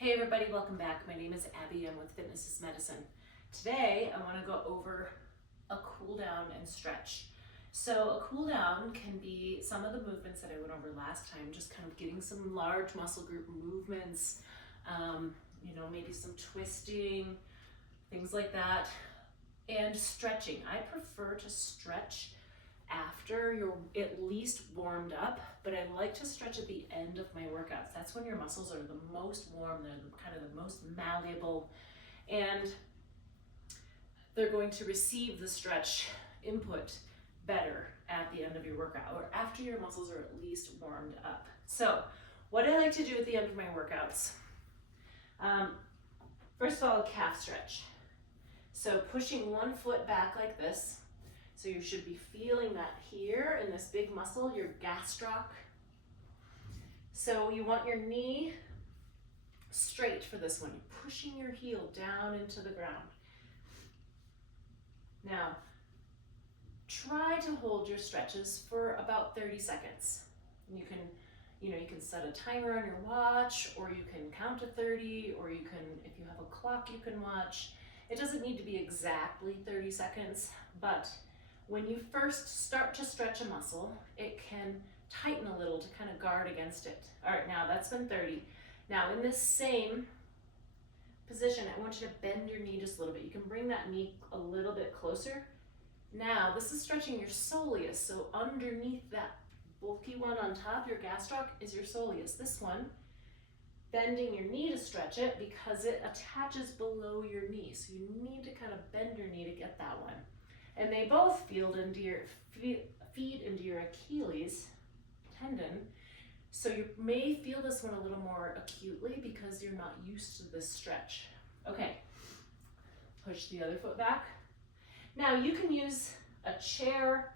Hey everybody, welcome back. My name is Abby. I'm with Fitness is Medicine. Today I want to go over a cool down and stretch. So a cool down can be some of the movements that I went over last time, just kind of getting some large muscle group movements, maybe some twisting, things like that, and stretching. I prefer to stretch after you're at least warmed up, but I like to stretch at the end of my workouts. That's when your muscles are the most warm, they're kind of the most malleable, and they're going to receive the stretch input better at the end of your workout or after your muscles are at least warmed up. So what I like to do at the end of my workouts, first of all, a calf stretch. So pushing one foot back like this. So you should be feeling that here in this big muscle, your gastroc. So you want your knee straight for this one. You're pushing your heel down into the ground. Now, try to hold your stretches for about 30 seconds. You can set a timer on your watch, or you can count to 30, or you can, if you have a clock, you can watch. It doesn't need to be exactly 30 seconds, but when you first start to stretch a muscle, it can tighten a little to kind of guard against it. All right, now that's been 30. Now in this same position, I want you to bend your knee just a little bit. You can bring that knee a little bit closer. Now this is stretching your soleus, so underneath that bulky one on top, your gastroc, is your soleus. This one, bending your knee to stretch it because it attaches below your knee. So you need to kind of bend your knee to get that one. And they both feed into your Achilles tendon. So you may feel this one a little more acutely because you're not used to this stretch. Okay, push the other foot back. Now you can use a chair,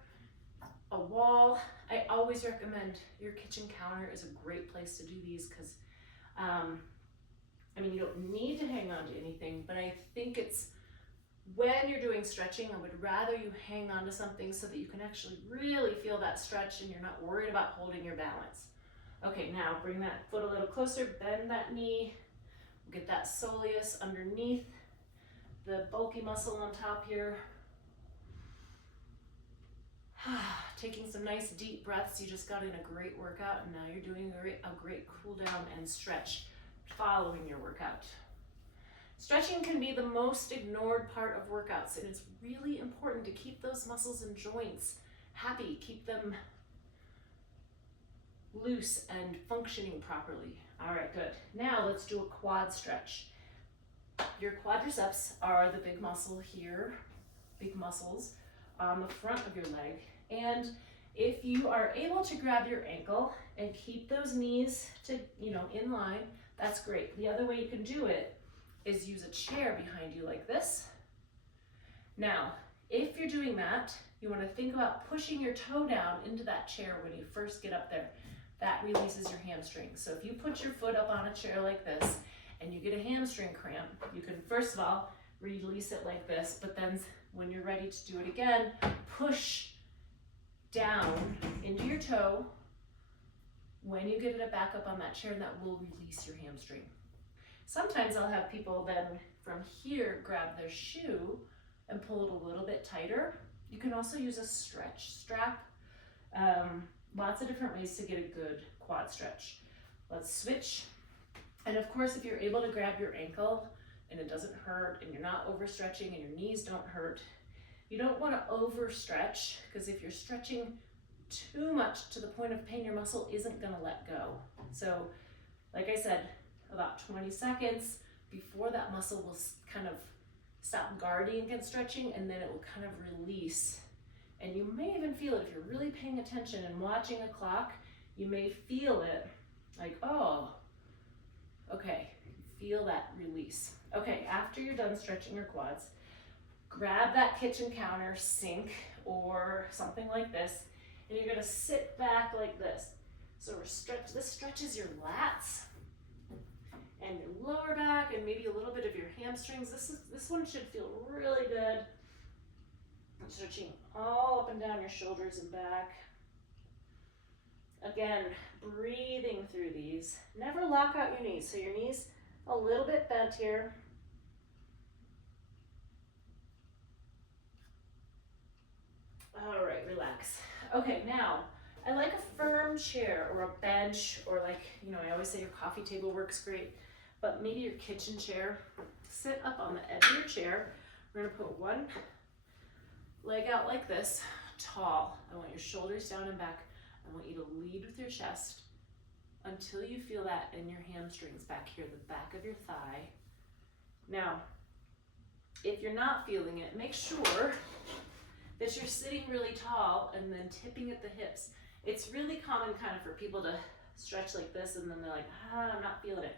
a wall. I always recommend your kitchen counter is a great place to do these because, you don't need to hang on to anything, but I think it's when you're doing stretching, I would rather you hang on to something so that you can actually really feel that stretch and you're not worried about holding your balance. Okay, now bring that foot a little closer, bend that knee, get that soleus underneath the bulky muscle on top here. Taking some nice deep breaths. You just got in a great workout and now you're doing a great cool down and stretch following your workout. Stretching can be the most ignored part of workouts, and it's really important to keep those muscles and joints happy, keep them loose and functioning properly. All right, good. Now let's do a quad stretch. Your quadriceps are the big muscle here, big muscles on the front of your leg. And if you are able to grab your ankle and keep those knees to, in line, that's great. The other way you can do it is use a chair behind you like this. Now, if you're doing that, you want to think about pushing your toe down into that chair when you first get up there. That releases your hamstring. So if you put your foot up on a chair like this and you get a hamstring cramp, you can first of all release it like this, but then when you're ready to do it again, push down into your toe when you get it back up on that chair, and that will release your hamstring. Sometimes I'll have people then from here grab their shoe and pull it a little bit tighter. You can also use a stretch strap. Lots of different ways to get a good quad stretch. Let's switch. And of course, if you're able to grab your ankle and it doesn't hurt and you're not overstretching and your knees don't hurt, you don't want to overstretch because if you're stretching too much to the point of pain, your muscle isn't going to let go. So, like I said, about 20 seconds before that muscle will kind of stop guarding against stretching, and then it will kind of release. And you may even feel it if you're really paying attention and watching a clock. You may feel it like, oh, okay, feel that release. Okay, after you're done stretching your quads, grab that kitchen counter, sink, or something like this, and you're gonna sit back like this. So this stretches your lats and your lower back and maybe a little bit of your hamstrings. This one should feel really good. I'm stretching all up and down your shoulders and back. Again, breathing through these. Never lock out your knees. So your knees a little bit bent here. All right, relax. Okay, now, I like a firm chair or a bench, or like, you know, I always say your coffee table works great, but maybe your kitchen chair. Sit up on the edge of your chair. We're gonna put one leg out like this, tall. I want your shoulders down and back. I want you to lead with your chest until you feel that in your hamstrings back here, the back of your thigh. Now, if you're not feeling it, make sure that you're sitting really tall and then tipping at the hips. It's really common kind of for people to stretch like this and then they're like, I'm not feeling it.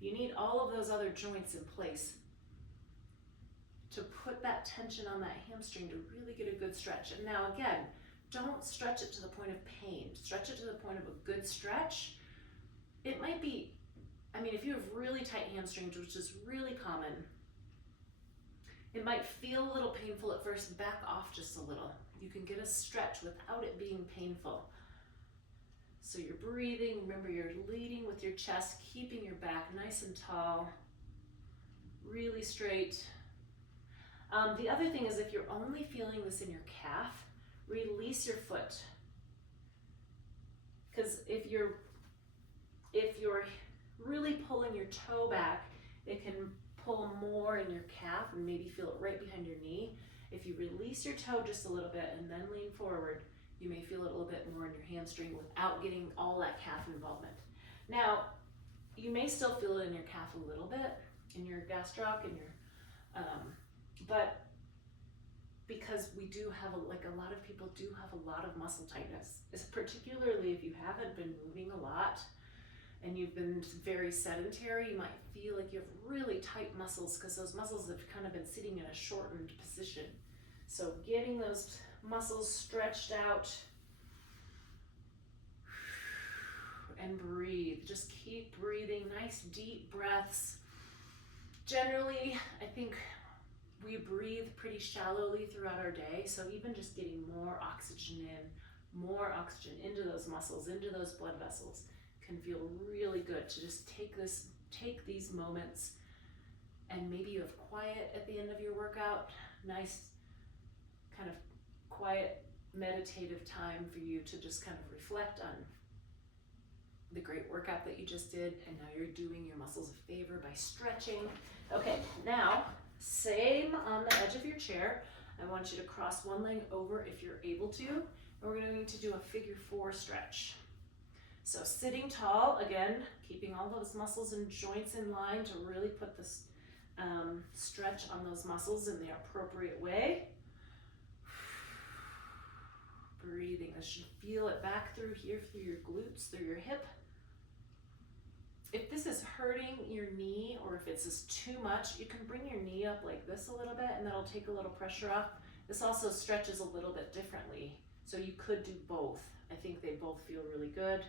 You need all of those other joints in place to put that tension on that hamstring to really get a good stretch. And now again, don't stretch it to the point of pain. Stretch it to the point of a good stretch. It might be, I mean, if you have really tight hamstrings, which is really common, it might feel a little painful at first. Back off just a little. You can get a stretch without it being painful. So you're breathing. Remember, you're leading with your chest, keeping your back nice and tall, really straight. The other thing is, if you're only feeling this in your calf, release your foot. Because if you're really pulling your toe back, it can pull more in your calf and maybe feel it right behind your knee. If you release your toe just a little bit and then lean forward, you may feel it a little bit more in your hamstring without getting all that calf involvement. Now, you may still feel it in your calf a little bit, in your gastroc, in your, but because we do have, a lot of people do have a lot of muscle tightness, particularly if you haven't been moving a lot and you've been very sedentary, you might feel like you have really tight muscles because those muscles have kind of been sitting in a shortened position. So getting those muscles stretched out and breathe. Just keep breathing, nice deep breaths. Generally, I think we breathe pretty shallowly throughout our day, so even just getting more oxygen in, more oxygen into those muscles, into those blood vessels, can feel really good to just take these moments, and maybe you have quiet at the end of your workout, nice kind of quiet meditative time for you to just kind of reflect on the great workout that you just did, and now you're doing your muscles a favor by stretching. Okay, now same on the edge of your chair. I want you to cross one leg over if you're able to, and we're going to do a figure 4 stretch. So sitting tall, again, keeping all those muscles and joints in line to really put this stretch on those muscles in the appropriate way. Breathing, I should feel it back through here, through your glutes, through your hip. If this is hurting your knee, or if it's just too much, you can bring your knee up like this a little bit, and that'll take a little pressure off. This also stretches a little bit differently, so you could do both. I think they both feel really good.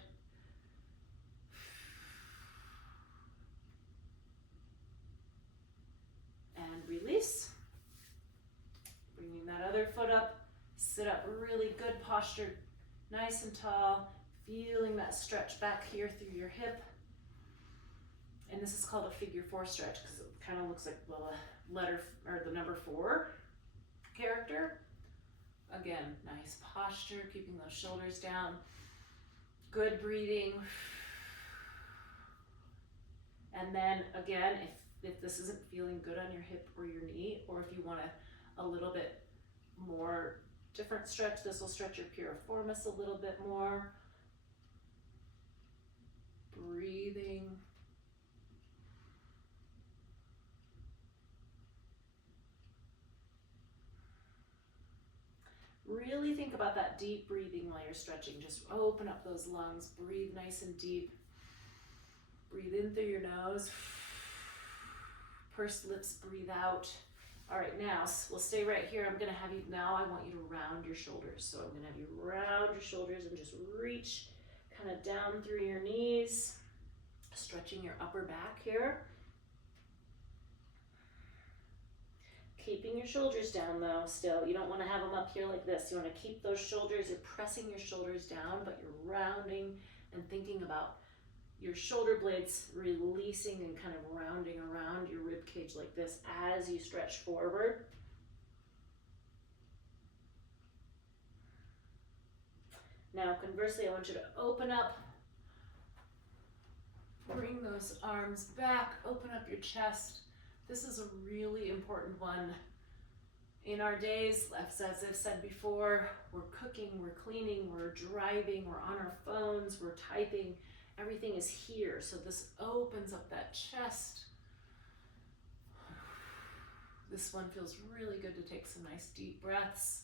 And release. Bringing that other foot up. Sit up, really good posture, nice and tall, feeling that stretch back here through your hip. And this is called a figure 4 stretch because it kind of looks like, well, a letter or the number 4 character. Again, nice posture, keeping those shoulders down, good breathing. And then again, if this isn't feeling good on your hip or your knee, or if you want a little bit more different stretch, this will stretch your piriformis a little bit more. Breathing. Really think about that deep breathing while you're stretching. Just open up those lungs, breathe nice and deep. Breathe in through your nose. Pursed lips, breathe out. All right, now we'll stay right here. I'm gonna have you, now I want you to round your shoulders. So I'm gonna have you round your shoulders and just reach kind of down through your knees, stretching your upper back here. Keeping your shoulders down though, still. You don't wanna have them up here like this. You wanna keep those shoulders, you're pressing your shoulders down, but you're rounding and thinking about your shoulder blades releasing and kind of rounding around your rib cage like this as you stretch forward. Now, conversely, I want you to open up, bring those arms back, open up your chest. This is a really important one. In our days, as I've said before, we're cooking, we're cleaning, we're driving, we're on our phones, we're typing. Everything is here. So this opens up that chest. This one feels really good to take some nice deep breaths.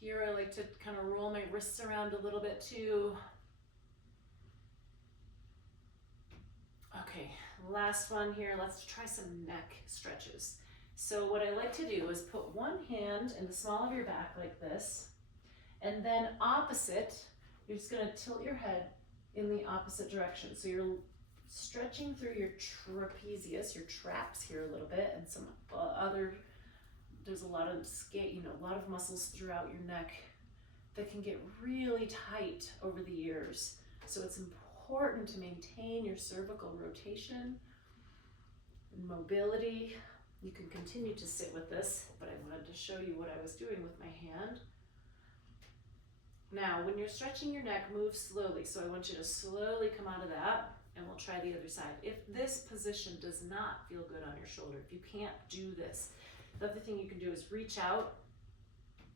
Here I like to kind of roll my wrists around a little bit too. Okay, last one here. Let's try some neck stretches. So what I like to do is put one hand in the small of your back like this, and then opposite, you're just gonna tilt your head in the opposite direction. So you're stretching through your trapezius, your traps here a little bit, and some other, there's a lot of a lot of muscles throughout your neck that can get really tight over the years. So it's important to maintain your cervical rotation and mobility. You can continue to sit with this, but I wanted to show you what I was doing with my hand. Now, when you're stretching your neck, move slowly. So I want you to slowly come out of that, and we'll try the other side. If this position does not feel good on your shoulder, if you can't do this, the other thing you can do is reach out,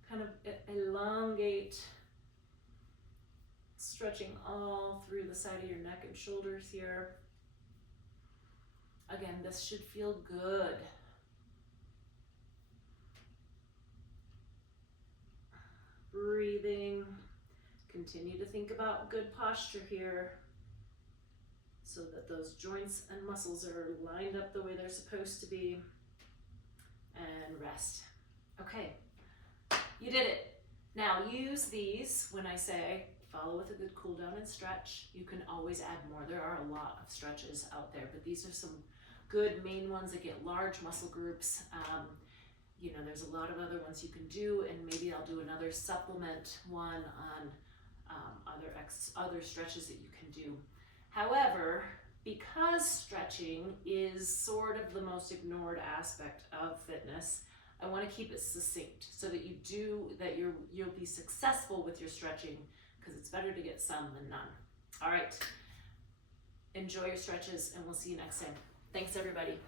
kind of elongate, stretching all through the side of your neck and shoulders here. Again, this should feel good. Breathing. Continue to think about good posture here so that those joints and muscles are lined up the way they're supposed to be. And rest. Okay, you did it. Now use these when I say follow with a good cool down and stretch. You can always add more. There are a lot of stretches out there, but these are some good main ones that get large muscle groups. You know, there's a lot of other ones you can do, and maybe I'll do another supplement one on other stretches that you can do. However, because stretching is sort of the most ignored aspect of fitness, I want to keep it succinct so that you'll be successful with your stretching, because it's better to get some than none. All right, enjoy your stretches, and we'll see you next time. Thanks, everybody.